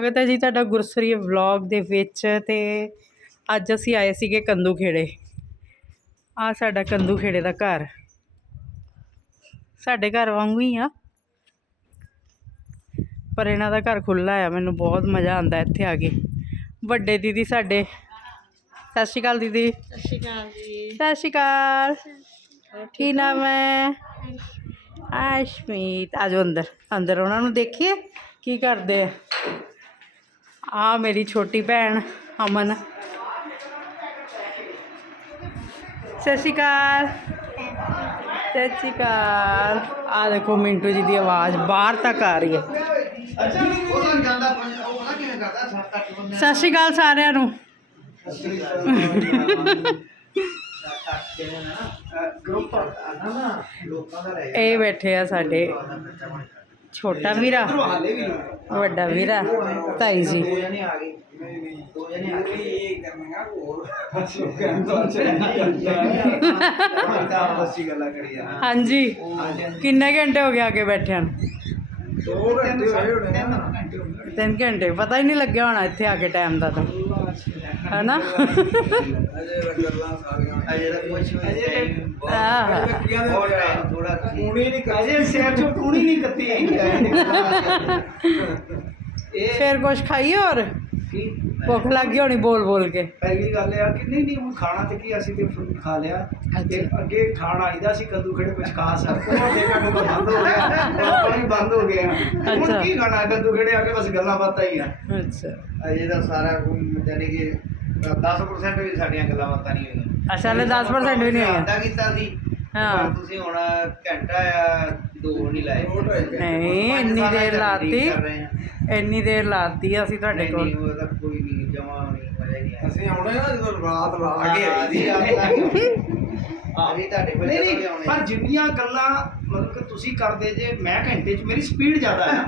ਸਵਾਗਤ ਹੈ ਜੀ ਤੁਹਾਡਾ ਗੁਰਸਰੀ ਵਲੌਗ ਦੇ ਵਿੱਚ ਤੇ ਅੱਜ ਅਸੀਂ ਆਏ ਸੀਗੇ ਕੰਦੂ ਖੇੜੇ ਆ ਸਾਡਾ ਕੰਦੂ ਖੇੜੇ ਦਾ ਘਰ। ਸਾਡੇ ਘਰ ਵਾਂਗੂ ਹੀ ਆ। ਪਰ ਇਹਨਾਂ ਦਾ ਘਰ ਖੁੱਲਾ ਆ ਮੈਨੂੰ ਬਹੁਤ ਮਜ਼ਾ ਆਉਂਦਾ ਇੱਥੇ ਆ ਕੇ। ਵੱਡੇ ਦੀਦੀ ਸਾਡੇ। ਸਤਿ ਸ਼੍ਰੀ ਅਕਾਲ ਦੀਦੀ। ਸਤਿ ਸ਼੍ਰੀ ਅਕਾਲ ਜੀ। ਸਤਿ ਸ਼੍ਰੀ ਅਕਾਲ। ਕੀ ਨਾਮ ਹੈ? ਆਸ਼ਮੀਤ ਆਜੋ ਅੰਦਰ। ਅੰਦਰ ਉਹਨਾਂ ਨੂੰ ਦੇਖੀਏ ਕੀ ਕਰਦੇ ਆ। ਆ ਮੇਰੀ ਛੋਟੀ ਭੈਣ ਅਮਨ। ਸਤਿ ਸ਼੍ਰੀ ਅਕਾਲ। ਸਤਿ ਸ਼੍ਰੀ ਅਕਾਲ। ਆ ਦੇਖੋ ਮਿੰਟੂ ਜੀ ਦੀ ਆਵਾਜ਼ ਬਾਹਰ ਤੱਕ ਆ ਰਹੀ ਹੈ। ਸਤਿ ਸ਼੍ਰੀ ਅਕਾਲ ਸਾਰਿਆਂ ਨੂੰ। ਇਹ ਬੈਠੇ ਆ ਸਾਡੇ। ਛੋਟਾ ਵੀਰਾ ਵੱਡਾ ਵੀਰਾ ਤਾਈ ਜੀ ਹਾਂਜੀ ਕਿੰਨੇ ਘੰਟੇ ਹੋ ਗਏ ਅੱਗੇ ਬੈਠਿਆਂ ਨੂੰ ਤਿੰਨ ਘੰਟੇ ਪਤਾ ਹੀ ਨਹੀਂ ਲੱਗਿਆ ਹੋਣਾ ਇੱਥੇ ਆ ਕੇ ਟਾਈਮ ਦਾ ਤਾਂ ਹੈਨਾ ਆਹ ਫਿਰ ਕੁਛ ਖਾਈਏ ਹੋਰ? ਭੁੱਖ ਲੱਗ ਗਈ ਹੋਣੀ ਬੋਲ ਬੋਲ ਕੇ। ਪਹਿਲੀ ਗੱਲ ਇਹ ਆ ਕਿ ਨਹੀਂ ਨਹੀਂ ਹੁਣ ਖਾਣਾ ਤੇ ਕੀ ਅਸੀਂ ਤੇ ਫਰੂਟ ਖਾ ਲਿਆ। ਤੇ ਅੱਗੇ ਖਾਣ ਆਈਦਾ ਸੀ ਕੱਦੂ ਖੜੇ ਕੁਝ ਖਾ ਸਕਦੇ ਉਹ ਦੇ ਕੱਦੂ ਬੰਦ ਹੋ ਗਿਆ। ਉਹ ਵੀ ਬੰਦ ਹੋ ਗਿਆ। ਅੱਛਾ। ਹੁਣ ਕੀ ਖਾਣਾ? ਕੱਦੂ ਖੜੇ ਆ ਕੇ ਬਸ ਗੱਲਾਂ ਬਾਤਾਂ ਹੀ ਆ। ਅੱਛਾ। ਅਜੇ ਤਾਂ ਸਾਰਾ ਕੋਈ ਜਾਨੀ ਕਿ 10% ਵੀ ਸਾਡੀਆਂ ਗੱਲਾਂ ਬਾਤਾਂ ਨਹੀਂ ਹੋਈਆਂ। ਅੱਛਾ ਹਲੇ 10% ਵੀ ਨਹੀਂ ਹੋਇਆ ਵਾਅਦਾ ਕੀਤਾ ਸੀ। ਹਾਂ। ਤੁਸੀਂ ਹੁਣ ਘੰਟਾ ਆ ਦੋ ਨਹੀਂ ਲਾਏ। ਨਹੀਂ, ਇੰਨੀ ਦੇਰ ਲਾਤੀ। ਇੰਨੀ ਦੇਰ ਲਾਤੀ ਆ ਅਸੀਂ ਤੁਹਾਡੇ ਕੋਲ। ਨਹੀਂ ਉਹ ਤਾਂ ਕੋਈ ਨਹੀਂ ਜਮਾ ਨਹੀਂ ਮਜ਼ਾ ਹੀ ਨਹੀਂ ਆਇਆ। ਅਸੀਂ ਆਉਣੇ ਨਾ ਜਦੋਂ ਰਾਤ ਲਾ ਅੱਗੇ ਆਈ। ਅਸੀਂ ਤੁਹਾਡੇ ਕੋਲ ਨਹੀਂ ਜਦੋਂ ਵੀ ਨਹੀਂ ਆਉਣੇ ਪਰ ਜਿੰਨੀਆਂ ਗੱਲਾਂ ਮਤਲਬ ਕਿ ਤੁਸੀਂ ਕਰਦੇ ਜੇ ਮੈਂ ਘੰਟੇ 'ਚ ਮੇਰੀ ਸਪੀਡ ਜ਼ਿਆਦਾ ਹੈ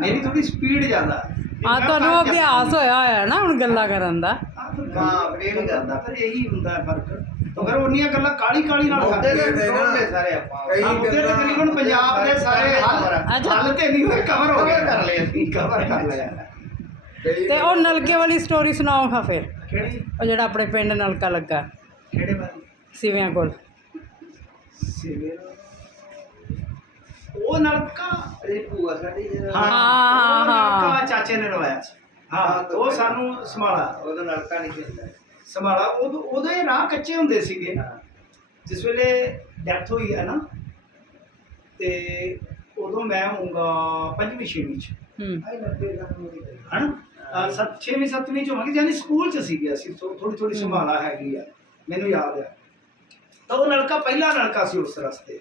ਮੇਰੀ ਥੋੜੀ ਸਪੀਡ ਜ਼ਿਆਦਾ। ਹੈ। ਆ ਤੁਹਾਨੂੰ ਅਭਿਆਸ ਹੋਇਆ ਹੋਇਆ ਨਾ ਹੁਣ ਗੱਲਾਂ ਕਰਨ ਦਾ। ਹਾਂ, ਫਿਰ ਹਾਂ, ਫਿਰ ਇਹ ਵੀ ਗੱਲ ਦਾ ਫਿਰ ਇਹੀ ਹੁੰਦਾ ਹੈ ਫ਼ਰਕ। ਤਾਂ ਫਿਰ ਉਹਨੀਆਂ ਗੱਲਾਂ ਕਾਲੀ ਕਾਲੀ ਨਾਲ ਮੁੱਦੇ ਕਰਦੇ ਦੇ ਨੇ ਮੁੱਦੇ ਸਾਰੇ ਆਪਾਂ। ਹਾਂ, ਮੁੱਦੇ ਤਕਰੀਬਨ ਪੰਜਾਬ ਦੇ ਸਾਰੇ ਹੱਲ ਅੱਛਾ। ਹੱਲ ਤੇ ਨਹੀਂ ਹੋਏ ਕਵਰ ਹੋ ਗਏ। Cover ਕਰ ਲਏ ਅਸੀਂ। ਕਵਰ ਕਰ ਲਿਆ ਤੇ ਉਹ ਨਲਕੇ ਵਾਲੀ ਸਟੋਰੀ ਸੁਣਾਓ ਖਾ ਫਿਰ। ਕਿਹੜੀ? ਉਹ ਜਿਹੜਾ ਆਪਣੇ ਪਿੰਡ ਨਲਕਾ ਲੱਗਾ। ਕਿਹੜੇ ਵਾਲੀ? ਸਿਵਿਆਂ ਕੋਲ। ਉਹ ਨਲਕਾ ਇਹ ਭੂਆ ਸਾਡੀ ਹਾਂ ਚਾਚੇ ਨੇ ਲਵਾਇਆ ਸੀ। ਹਾਂ ਉਹ ਸਾਨੂੰ ਸੰਭਾਲਾ। ਉਹਦਾ ਨਲਕਾ ਨਹੀਂ ਹੁੰਦਾ। ਸੰਭਾਲਾ ਉਦੋਂ ਉਦੋਂ ਇਹ ਰਾਹ ਕੱਚੇ ਹੁੰਦੇ ਸੀਗੇ। ਜਿਸ ਵੇਲੇ ਡੈਥ ਹੋਈ ਹੈ ਨਾ ਤੇ ਉਦੋਂ ਮੈਂ ਹੋਊਂਗਾ ਪੰਜਵੀਂ ਛੇਵੀਂ ਚ। ਹੂੰ। ਹਨਾ? ਸੱਤ ਛੇਵੀਂ ਸੱਤਵੀਂ ਚ ਹੋਵਾਂਗੇ ਯਾਨੀ ਸਕੂਲ ਚ ਸੀਗੇ ਅਸੀਂ। ਥੋੜੀ ਥੋੜੀ ਸੰਭਾਲਾ ਹੈਗੀ ਆ। ਮੈਨੂੰ ਯਾਦ ਆ। ਤਾਂ ਉਹ ਨਲਕਾ ਪਹਿਲਾ ਨਲਕਾ ਸੀ ਉਸ ਰਸਤੇ।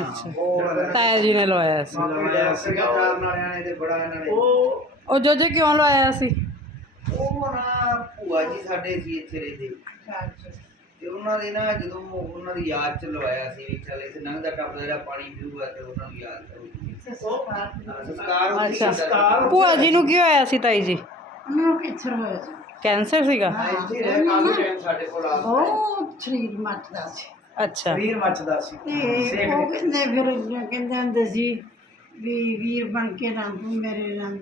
ਅੱਛਾ। ਉਹ ਤਾਇਆ ਜੀ ਨੇ ਲਵਾਇਆ ਸੀ। ਲਵਾਇਆ ਸੀਗਾ ਚਾਰ ਨਾਲਿਆਂ ਨੇ ਤੇ ਬੜਾ ਇਹਨਾਂ ਨੇ। ਉਹ ਉਹ ਜੋਜੇ ਕਿਉਂ ਲਵਾਇਆ ਸੀ? ਉਹ ਨਾ ਭੂਆ ਜੀ ਸਾਡੇ ਸੀ ਇੱਥੇ ਰਹਿੰਦੇ। ਤੇ ਉਹਨਾਂ ਦੇ ਨਾ ਜਦੋਂ ਉਹਨਾਂ ਦੀ ਯਾਦ ਚ ਲਵਾਇਆ ਸੀ ਵੀ ਚੱਲ ਇੱਥੇ ਲੰਘਦਾ ਟੱਪਦਾ ਜਿਹੜਾ ਪਾਣੀ ਪੀਊਗਾ ਤੇ ਉਹਨਾਂ ਨੂੰ ਯਾਦ ਕਰੂਗੀ ਹਾਂ, ਸੰਸਕਾਰ ਉੱਥੇ ਅੱਛਾ, ਕੀਤਾ ਸੰਸਕਾਰ ਭੂਆ ਜੀ ਨੂੰ ਕੀ ਹੋਇਆ ਸੀ ਤਾਈ ਜੀ? ਉਹਨੂੰ ਕਿੱਥਰ ਹੋਇਆ ਸੀ। ਕੈਂਸਰ ਸੀਗਾ? ਹਾਂ, ਇੱਥੇ ਰਹਿ ਕਾਫੀ ਟਾਈਮ ਸਾਡੇ ਕੋਲ ਆ ਬਹੁਤ ਸਰੀਰ ਮੱਚਦਾ ਸੀ। ਅੱਛਾ। ਸਰੀਰ ਮੱਚਦਾ ਸੀ। ਤੇ ਉਹ ਦੇ- ਕਹਿੰਦੇ ਫਿਰ ਕਹਿੰਦੇ ਹੁੰਦੇ ਸੀ ਵੀ ਵੀਰ ਬਣ ਕੇ ਨਾ ਤੂੰ ਮੇਰੇ ਨਾਲ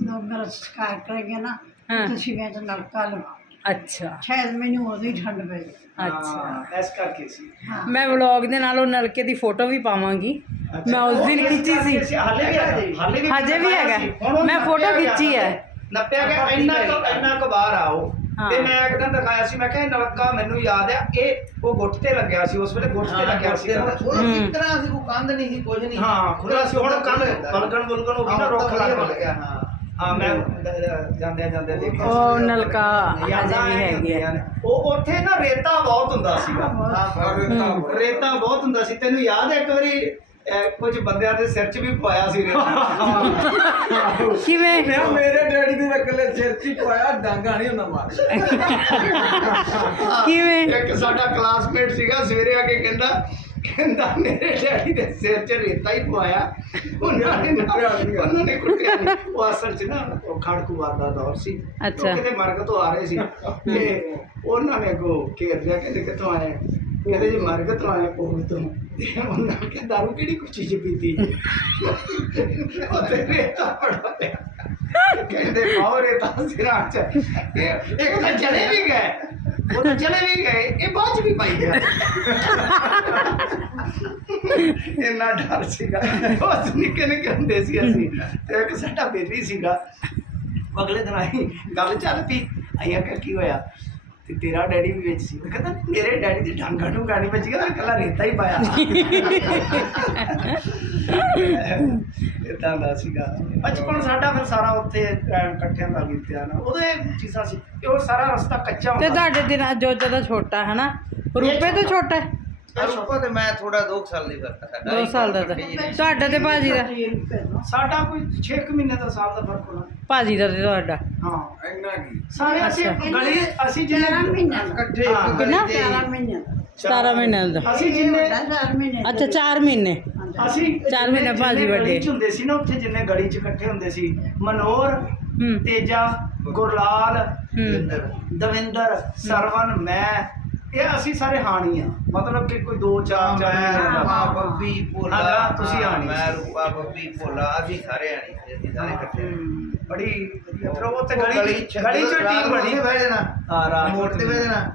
ਜਦੋਂ ਮੇਰਾ ਸੰਸਕਾਰ ਕਰੇਗਾ ਨਾ ਹਾਂ। ਤੁਸੀਂ ਵਿੱਚ ਨਲਕਾ ਲਵਾ। ਅੱਛਾ। ਸ਼ਾਇਦ ਮੈਨੂੰ ਉਦੋਂ ਹੀ ਠੰਡ ਪੈ ਗਈ ਅੱਛਾ ਹਾਂ, ਇਸ ਕਰਕੇ ਸੀ। ਹਾਂ। ਮੈਂ ਵਲੌਗ ਦੇ ਨਾਲ ਉਹ ਨਲਕੇ ਦੀ ਫੋਟੋ ਵੀ ਪਾਵਾਂਗੀ। ਮੈਂ ਉਸ ਦਿਨ ਖਿੱਚੀ ਸੀ। ਹਾਲੇ ਵੀ ਹੈਗਾ। ਹਾਲੇ ਵੀ ਹਜੇ ਵੀ ਹੈਗਾ। ਸੀ। ਹੁਣ ਉਹ ਮੈਂ ਫੋਟੋ ਖਿੱਚੀ ਹੈ। ਨੱਪਿਆ ਗਿਆ ਇੰਨਾ ਕੁ ਇੰਨਾ ਕੁ ਬਾਹਰ ਆਓ। ਹਾਂ। ਤੇ ਮੈਂ ਇੱਕ ਦਿਨ ਦਿਖਾਇਆ ਸੀ ਮੈਂ ਕਿਹਾ ਇਹ ਨਲਕਾ ਮੈਨੂੰ ਯਾਦ ਆ ਇਹ ਉਹ ਗੁੱਟ ਤੇ ਲੱਗਿਆ ਸੀ ਉਸ ਵੇਲੇ ਗੁੱਟ ਤੇ ਲੱਗਿਆ ਸੀ ਹੂੰ। ਤਰ੍ਹਾਂ ਸੀ ਕੋਈ ਕੰਧ ਨਹੀਂ ਸੀ ਕੁਝ ਨਹੀਂ। ਹਾਂ ਖੁੱਲਾ ਸੀ ਹੁਣ ਕੰਨ ਬਲਗਣ ਬੁਲਗਣ ਉਹ ਵੀ ਨਾ ਰੁੱਖ ਲੱਗ ਗਿਆ ਹਾਂ। ਹਾਂ ਮੈਂ ਜਾਂਦੇ ਜਾਂਦੇ ਦੇਖਿਆ ਉਹ ਸੀ। ਨਲਕਾ ਯਾਦਾਂ ਹਜੇ ਵੀ ਹੈਗੀ ਹੈ ਨੇ। ਉਹ ਉੱਥੇ ਨਾ ਰੇਤਾ ਬਹੁਤ ਹੁੰਦਾ ਸੀਗਾ। ਹਾਂ ਹੂੰ। ਰੇਤਾ ਬਹੁਤ। ਹੁੰਦਾ ਸੀ। ਤੈਨੂੰ ਯਾਦ ਹੈ ਇੱਕ ਵਾਰੀ ਅਹ, ਕੁਝ ਬੰਦਿਆਂ ਦੇ ਸਿਰ 'ਚ ਵੀ ਪਾਇਆ ਸੀ ਰੇਤਾ? ਕਿਵੇਂ? ਮੇਰੇ ਡੈਡੀ ਦੇ ਇਕੱਲੇ ਸਿਰ 'ਚ ਹੀ ਪਾਇਆ ਡਾਂਗਾ ਨਹੀਂ ਹੁੰਦਾ ਮਾਰ ਕਿਵੇਂ? ਇੱਕ ਸਾਡਾ ਕਲਾਸਮੇਟ ਸੀਗਾ ਸਵੇਰੇ ਆ ਕੇ ਕਹਿੰਦਾ ਕਹਿੰਦਾ ਮੇਰੇ ਡੈਡੀ ਦੇ ਸਿਰ 'ਚ ਰੇਤਾ ਹੀ ਪਵਾਇਆ। ਉਹਨਾਂ ਨੇ ਨਾ- ਉਹਨਾਂ ਨੇ ਕੁੱਟਿਆ ਨਹੀਂ। ਉਹ ਅਸਲ 'ਚ ਨਾ ਉਹ ਖੜਕੂਵਾਰ ਦਾ ਦੌਰ ਸੀ। ਅੱਛਾ। ਉਹ ਕਿਤੇ ਮਰਗ ਤੋਂ ਆ ਰਹੇ ਸੀ। ਤੇ ਉਹਨਾਂ ਨੇ ਕੋ ਘੇਰ ਲਿਆ ਕਹਿੰਦੇ ਕਿੱਥੋਂ ਆਏ? ਕਹਿੰਦੇ ਜੀ ਮਰਗ ਤੋਂ ਆਏ ਕੋਲ ਤੋਂ। ਤੇ ਉਹਨਾਂ ਨੇ ਕਿਹਾ ਦਾਰੂ ਕਿਹੜੀ ਕੁਛ ਚੀਜ਼ ਪੀਤੀ? ਉਹ ਤੇ ਰੇਤਾ ਪੜਾ ਪਿਆ। ਕਹਿੰਦੇ ਬਾਹਰੇ ਤਾਂ ਸਿਰਾਂ ਚ। ਇਹ ਇੱਕ ਤਾਂ ਚਲੇ ਵੀ ਗਏ। ਉਹ ਤਾਂ ਚਲੇ ਵੀ ਗਏ। ਇਹ ਬਾਅਦ ਚ ਵੀ ਪਾਈ ਗਿਆ ਇੰਨਾ ਡਰ ਸੀਗਾ। ਉਸ ਨਿੱਕੇ ਨਿੱਕੇ ਹੁੰਦੇ ਸੀ ਅਸੀਂ ਤੇ ਇੱਕ ਸਾਡਾ ਬੇਲੀ ਸੀਗਾ। ਅਗਲੇ ਦਿਨ ਆਈ ਗੱਲ ਚੱਲ ਪਈ। ਆਇਆ ਕਿ ਕੀ ਹੋਇਆ? ਤੇ ਤੇਰਾ ਡੈਡੀ ਵੀ ਵਿੱਚ ਸੀ। ਕਹਿੰਦਾ ਮੇਰੇ ਡੈਡੀ ਦੀ ਡਾਂਗਾ ਡੂੰਗਾ ਨਹੀਂ ਵੱਜ ਗਿਆ ਕੱਲਾ ਰੇਤਾ ਹੀ ਪਾਇਆ। ਇਦਾਂ ਦਾ ਸੀਗਾ। ਬਚਪਨ ਸਾਡਾ ਫਿਰ ਸਾਰਾ ਉੱਥੇ ਇਕੱਠਿਆਂ ਦਾ ਬੀਤਿਆ ਨਾ ਉਹਦੇ ਚੀਜ਼ਾਂ ਸੀ ਤੇ ਉਹ ਸਾਰਾ ਰਸਤਾ ਕੱਚਾ ਤੇ ਹੁੰਦਾ ਤੁਹਾਡੇ ਦਿਨਾਂ ਜੋ ਜਦੋਂ ਛੋਟਾ ਹੈ ਨਾ ਰੂਪੇ ਤੋਂ ਛੋਟਾ। ਹੈ ਰੂਪਾ ਤੇ ਮੈਂ ਥੋੜਾ 2 ਸਾਲ ਦੀ ਫ਼ਰਕ ਆ ਸਾਡਾ ਦੋ ਸਾਲ ਦਾ ਤਾਂ। ਤੁਹਾਡਾ ਤੇ ਭਾਜੀ ਦਾ? ਸਾਡਾ ਕੋਈ 6 ਮਹੀਨੇ ਦਾ ਸਾਲ ਦਾ ਫ਼ਰਕ ਹੋਣਾ। ਭਾਜੀ ਦਾ ਤੇ ਤੁਹਾਡਾ। ਹਾਂ। ਇੰਨਾ ਕੀ? ਸਾਰੇ ਅਸੀਂ। ਗਲੀ ਅਸੀਂ ਤੇਰਾਂ ਜਿਹਨੇ ਮਹੀਨਿਆਂ ਦਾ। ਇਕੱਠੇ ਹਾਂ, ਇੱਕ ਕਿੰਨਾ? ਗਲੀ ਤੇ 11 ਮਹੀਨਿਆਂ ਦਾ। 17 ਮਹੀਨਿਆਂ ਦਾ। ਅਸੀਂ ਜਿੰਨੇ ਵੱਡਾ ਚਾਰ ਮਹੀਨੇ ਅੱਛਾ 4 ਮਹੀਨੇ। ਅਸੀਂ ਚਾਰ ਮਹੀਨੇ ਜਿੰਨੇ ਭਾਜੀ ਗਲੀ ਵੱਡੇ। ਚ ਹੁੰਦੇ ਸੀ ਨਾ ਉੱਥੇ ਜਿੰਨੇ ਗਲੀ ਚ ਇਕੱਠੇ ਹੁੰਦੇ ਸੀ ਮਨੋਰ ਹੂੰ। ਤੇਜਾ ਗੁਰਲਾਲ ਹੂੰ। ਦਵਿੰਦਰ। ਸਰਵਨ ਮੈਂ ਇਹ ਅਸੀਂ ਸਾਰੇ ਹਾਣੀ ਆ। ਮਤਲਬ ਕਿ ਕੋਈ 2 4 4 ਮੈਂ ਰੂਪਾ ਦਾ ਬੱਬੀ ਭੋਲਾ। ਹਾਂ, ਤੁਸੀਂ ਆਣੀ ਮੈਂ। ਰੂਪਾ ਬੱਬੀ ਭੋਲਾ ਅਸੀਂ ਸਾਰੇ ਆਣੀ ਅਸੀਂ ਸਾਰੇ ਇਕੱਠੇ। ਬੜੀ ਵਧੀਆ। ਫਿਰ ਉਹ ਤੇ ਗਲੀ ਗਲੀ ਚ ਟੀਮ ਬਣੀ। ਬਹਿ ਜਾਣਾ। ਹਾਂ ਰਾਤ ਮੋੜ ਤੇ ਬਹਿ ਜਾਣਾ।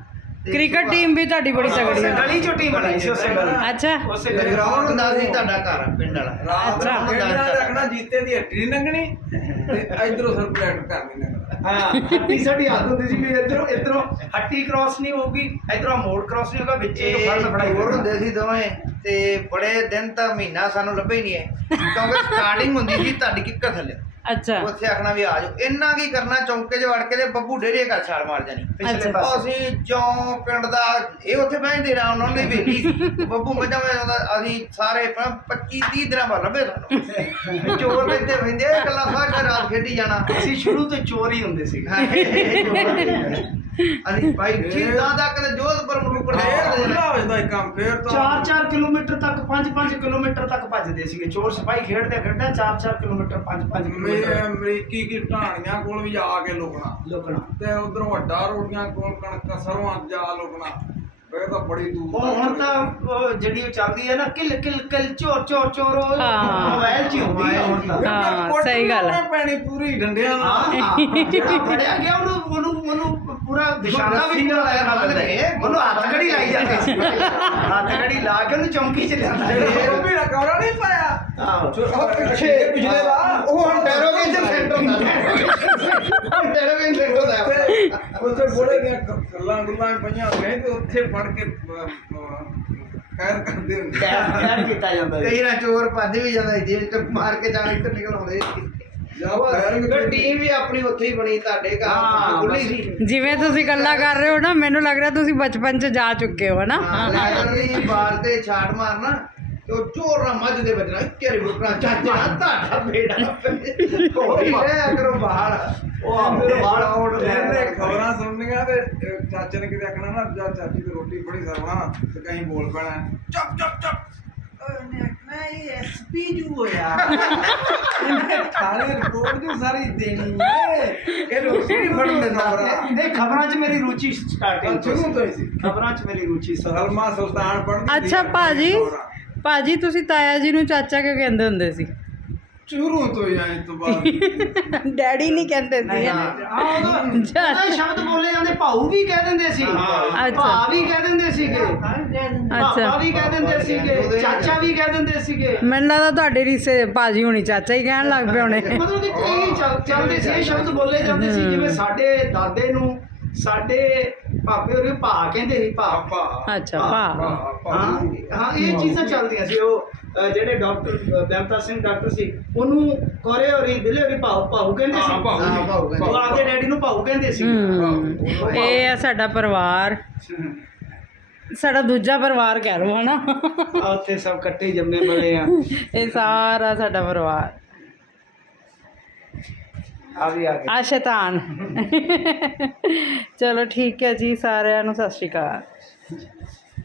ਕ੍ਰਿਕਟ ਟੀਮ ਵੀ ਤੁਹਾਡੀ ਬੜੀ ਤਗੜੀ ਹੈ ਗਲੀ ਚ ਟੀਮ ਬਣੀ ਸੀ ਉਸੇ ਗਲੀ ਅੱਛਾ। ਉਸੇ ਗਰਾਊਂਡ ਹੁੰਦਾ ਸੀ ਤੁਹਾਡਾ ਘਰ ਪਿੰਡ ਵਾਲਾ। ਰਾਤ ਅੱਛਾ। ਖੇਡਣਾ ਰੱਖਣਾ ਜੀਤੇ ਦੀ ਹੱਟੀ ਨਹੀਂ ਲੰਘਣੀ ਤੇ ਇਧਰੋਂ ਸਰਕੂਲੇਟ ਕਰਨੀ ਲੰਘਣਾ। ਹਾਂ ਹੱਟੀ ਸਾਡੀ ਹੱਦ ਹੁੰਦੀ ਸੀ ਵੀ ਇਧਰੋਂ ਇਧਰੋਂ ਹੱਟੀ ਕ੍ਰਾਸ ਨਹੀਂ ਹੋਊਗੀ ਇਧਰੋਂ ਮੋੜ ਕ੍ਰਾਸ ਨਹੀਂ ਹੋਊਗਾ ਵਿੱਚ ਇੱਕ ਫੜਨ ਫੜਾਈ ਹੋਰ ਹੁੰਦੇ ਸੀ ਦੋਵੇਂ ਤੇ ਬੜੇ ਦਿਨ ਤਾਂ ਮਹੀਨਾ ਸਾਨੂੰ ਲੱਭੇ ਹੀ ਨਹੀਂ ਹੈ ਕਿਉਂਕਿ ਸਟਾਰਟਿੰਗ ਹੁੰਦੀ ਸੀ ਤੁਹਾਡੀ ਕਿੱਕਰ ਥੱਲੇ। ਅੱਛਾ। ਉੱਥੇ ਆਖਣਾ ਵੀ ਆ ਜਾਓ। ਇੰਨਾ ਕੀ ਕਰਨਾ ਚੌਂਕੇ 'ਚ ਵੜ ਕੇ ਤੇ ਬੱਬੂ ਡੇਰੇ ਘਰ ਛਾਲ ਮਾਰ ਜਾਣੀ ਪਿਛਲੇ। ਪਾਸੇ। ਅਸੀਂ ਚੌਂ ਪਿੰਡ ਦਾ ਇਹ ਉੱਥੇ ਬਹਿੰਦੇ ਰਹਾ ਉਹਨਾਂ ਦੀ ਵੇਲੀ ਬੱਬੂ ਮੱਝਾਂ ਵੇ ਅਸੀਂ ਸਾਰੇ 25 30 ਦਿਨਾਂ ਬਾਅਦ ਲੱਭੇ ਸਾਨੂੰ ਚੋਰ ਇੱਥੇ ਆ, ਇਕੱਲਾ ਸਾਰਾ ਰਾਤ ਖੇਡੀ ਜਾਣਾ। ਅਸੀਂ ਸ਼ੁਰੂ ਤੋਂ ਚੋਰ ਹੀ ਹੁੰਦੇ ਸੀ। ਅਸੀਂ ਭਾਈ ਚੀਜ਼ਾਂ ਤੱਕ ਤੇ ਜੋਧਪੁਰ ਨੂੰ ਫੇਰ ਪੜਦੇ ਉਹਦਾ ਹੋ ਜਾਂਦਾ ਇਹ ਕੰਮ ਫੇਰ ਤਾਂ 4-4 ਕਿਲੋਮੀਟਰ ਤੱਕ 5-5 ਕਿਲੋਮੀਟਰ ਤੱਕ ਭੱਜਦੇ ਸੀਗੇ। ਚੋਰ ਸਿਪਾਹੀ ਖੇਡਦੇ ਖੇਡਦੇ 4-4 ਕਿਲੋਮੀਟਰ 5-5 ਮੇਰੇ ਕਿਲੋਮੀਟਰ। ਅਮਰੀਕੀ ਕੀ ਢਾਣੀਆਂ ਕੋਲ ਵੀ ਆ ਕੇ ਲੁਕਣਾ। ਲੋਕਣਾ। ਤੇ ਉਧਰੋਂ ਵੱਡਾ ਰੋਟੀਆਂ ਕੋਲ ਕਣਕ ਸਰੋਂ ਜਾ ਲੁਕਣਾ। ਫੇਰ ਤਾਂ ਬੜੀ ਦੂਰ ਉਹ ਹੁਣ ਤਾਂ ਉਹ ਜਿਹੜੀ ਉਹ ਚੱਲਦੀ ਹੈ ਨਾ ਕਿਲ ਕਿਲ ਕਿਲ ਚੋਰ ਚੋਰ ਚੋਰ ਉਹ ਹਾਂ। ਮੋਬਾਈਲ 'ਚ ਹੀ ਹੁੰਦੀ ਹੈ ਹੁਣ ਤਾਂ। ਹਾਂ, ਸਹੀ ਗੱਲ ਹੈ। ਪੈਣੀ ਪੂਰੀ ਡੰਡਿਆਂ ਨਾਲ। ਹਾਂ ਜਿਹੜਾ ਫੜਿਆ ਗਿਆ ਉਹਨੂੰ ਉਹਨੂੰ ਉਹਨੂੰ ਪੂਰਾ ਨਿਸ਼ਾਨਾ ਵੀ ਪੂਰਾ ਲਗਾਉਣਾ ਪੈਂਦਾ ਹੈ ਉਹਨੂੰ ਹੱਥ ਘੜੀ ਲਾਈ ਜਾਂਦੀ ਸੀ। ਹੱਥ ਘੜੀ ਲਾ ਕੇ ਉਹਨੂੰ ਚੌਂਕੀ 'ਚ ਲਿਆਂਦਾ ਉਹ ਵੀ ਕਵਰਾ ਨਹੀਂ ਪਾਇਆ। ਆਹੋ ਉਹ ਪਿੱਛੇ ਪਿਛਲੇ ਦਾ ਉਹ ਹੁਣ ਟੈਰੋਗੇਂਜਰ ਸੈਂਟਰ ਹੁੰਦਾ। ਟੈਰੋਗੇਂਜਰ ਸੈਂਟਰ ਹੁੰਦਾ। ਉੱਥੇ ਬੋਲੇ ਦੀਆਂ ਗੱਲਾਂ ਗੁੱਲਾਂ ਪਈਆਂ ਹੋਈਆਂ ਤੇ ਉੱਥੇ ਫੜ ਕੇ ਖੈਰ ਕਰਦੇ ਹੁੰਦੇ ਕਹਿ ਕੀਤਾ ਜਾਂਦਾ ਕਈ ਨਾ ਚੋਰ ਭੱਜ ਵੀ ਜਾਂਦਾ ਜੇਲ੍ਹ ਚ ਮਾਰ ਕੇ ਜਾਣ ਇੱਧਰ ਨਿਕਲ ਆਉਂਦੇ ਟੀਮ ਵੀ ਆਪਣੀ ਉੱਥੇ ਹੀ ਬਣੀ ਤੁਹਾਡੇ ਘਰ ਹਾਂ, ਖੁੱਲੀ ਬਸ। ਸੀ। ਜਿਵੇਂ ਤੁਸੀਂ ਗੱਲਾਂ ਕਰ ਰਹੇ ਹੋ ਨਾ ਮੈਨੂੰ ਲੱਗ ਰਿਹਾ ਤੁਸੀਂ ਬਚਪਨ ਚ ਜਾ ਚੁੱਕੇ ਹੋ ਨਾ ਹਾਂ ਬਾਲ ਤੇ ਛਾਟ ਮਾਰਨਾ। ਤੇ ਉਹ ਚੋਰ ਮੱਝ ਦੇ ਵੱਜਣਾ ਕਿਹੜੇ ਬੁਕਣਾ ਚਾਚਾ ਤੁਹਾਡਾ ਬੇੜਾ ਹੋਈ ਲੈ ਕਰੋ ਬਾਹਰ ਉਹ ਆਪੇ ਬਾਹਰ ਆਉਣ ਇਹਨੇ ਖਬਰਾਂ ਸੁਣਨੀਆਂ ਤੇ ਚਾਚੇ ਨੇ ਕਿਤੇ ਆਖਣਾ ਨਾ ਜਾ ਚਾਚੀ ਦੀ ਰੋਟੀ ਬੜੀ ਸਰਵਾ ਤੇ ਕਹੀਂ ਬੋਲ ਪੈਣਾ ਚੁੱਪ ਚੁੱਪ ਚੁੱਪ ਉਹਨੇ ਆਖਣਾ ਇਹ ਐਸਪੀ ਜੂ ਹੋਇਆ ਇਹਨੇ ਥਾਣੇ ਰਿਪੋਰਟ ਜੋ ਸਾਰੀ ਦੇਣੀ ਹੈ ਇਹ ਰੋਟੀ ਨਹੀਂ ਫੜਨ ਦਿੰਦਾ ਨਹੀਂ ਖਬਰਾਂ 'ਚ ਮੇਰੀ ਰੁਚੀ ਸਟਾਰਟਿੰਗ ਸ਼ੁਰੂ ਤੋਂ ਹੀ ਸੀ ਖਬਰਾਂ 'ਚ ਮੇਰੀ ਰੁਚੀ ਸਲਮਾ ਸੁਲਤਾਨ ਪੜ੍ਹਦੀ ਅੱਛਾ ਭਾਜੀ। ਭਾਜੀ ਤੁਸੀਂ ਤਾਇਆ ਜੀ ਨੂੰ ਚਾਚਾ ਕਿਉਂ ਕਹਿੰਦੇ ਹੁੰਦੇ ਸੀ? ਸ਼ੁਰੂ ਤੋਂ ਹੀ ਆਏ ਤੋਂ ਬਾਅਦ। ਡੈਡੀ ਨਹੀਂ ਕਹਿੰਦੇ ਸੀ। ਉਹਦੇ ਸ਼ਬਦ ਬੋਲੇ ਜਾਂਦੇ ਭਾਊ ਵੀ ਕਹਿ ਦਿੰਦੇ ਸੀ। ਅੱਛਾ। ਭਾ ਵੀ ਕਹਿ ਦਿੰਦੇ ਸੀਗੇ। ਅੱਛਾ। ਵੀ ਕਹਿ ਦਿੰਦੇ ਸੀਗੇ। ਚਾਚਾ ਵੀ ਕਹਿ ਦਿੰਦੇ ਸੀਗੇ। ਮੈਨੂੰ ਲੱਗਦਾ ਤੁਹਾਡੇ ਰਿਸ਼ਤੇ ਭਾਜੀ ਹੁਣੀ ਚਾਚਾ ਹੀ ਕਹਿਣ ਲੱਗ ਪਏ ਹੋਣੇ। ਮਤਲਬ ਕਿ ਚੱਲ- ਚੱਲਦੇ ਸੀ ਇਹ ਸ਼ਬਦ ਬੋਲੇ ਜਾਂਦੇ ਸੀ ਜਿਵੇਂ ਸਾਡੇ ਦਾਦੇ ਨੂੰ ਸਾਡੇ ਪਾਪੇ ਉਹਦੇ ਭਾ ਕਹਿੰਦੇ ਸੀ ਭਾ। ਪਾਪਾ ਅੱਛਾ ਭਾ। ਹਾਂ ਹਾਂ ਇਹ ਚੀਜ਼ਾਂ ਚੱਲਦੀਆਂ ਸੀ। ਉਹ ਜਿਹੜੇ ਡਾਕਟਰ ਬੈਮਤਾ ਸਿੰਘ ਡਾਕਟਰ ਸੀ ਉਹਨੂੰ ਕੋਰੇ ਹੋਰੀ ਦਿਲੇ ਹੋਰੀ ਭਾਊ ਭਾਊ ਕਹਿੰਦੇ ਸੀ। ਹਾਂ, ਭਾਊ ਜੀ। ਹਾਂ, ਭਾਊ ਕਹਿੰਦੇ। ਉਹ ਆਪਦੇ ਡੈਡੀ ਨੂੰ ਭਾਊ ਕਹਿੰਦੇ ਸੀ। ਹੂੰ। ਇਹ ਆ ਸਾਡਾ ਪਰਿਵਾਰ। ਸਾਡਾ ਦੂਜਾ ਪਰਿਵਾਰ ਕਹਿ ਲਓ ਹਨਾ। ਆ ਉੱਥੇ ਸਭ ਇਕੱਠੇ ਹੀ ਜੰਮੇ ਬੜੇ ਆ। ਇਹ ਸਾਰਾ ਸਾਡਾ ਪਰਿਵਾਰ। ਆ ਵੀ ਆ ਗਏ। ਆ ਸ਼ੈਤਾਨ। ਚਲੋ ਠੀਕ ਹੈ ਜੀ, ਸਾਰਿਆਂ ਨੂੰ ਸਤਿ ਸ਼੍ਰੀ ਅਕਾਲ।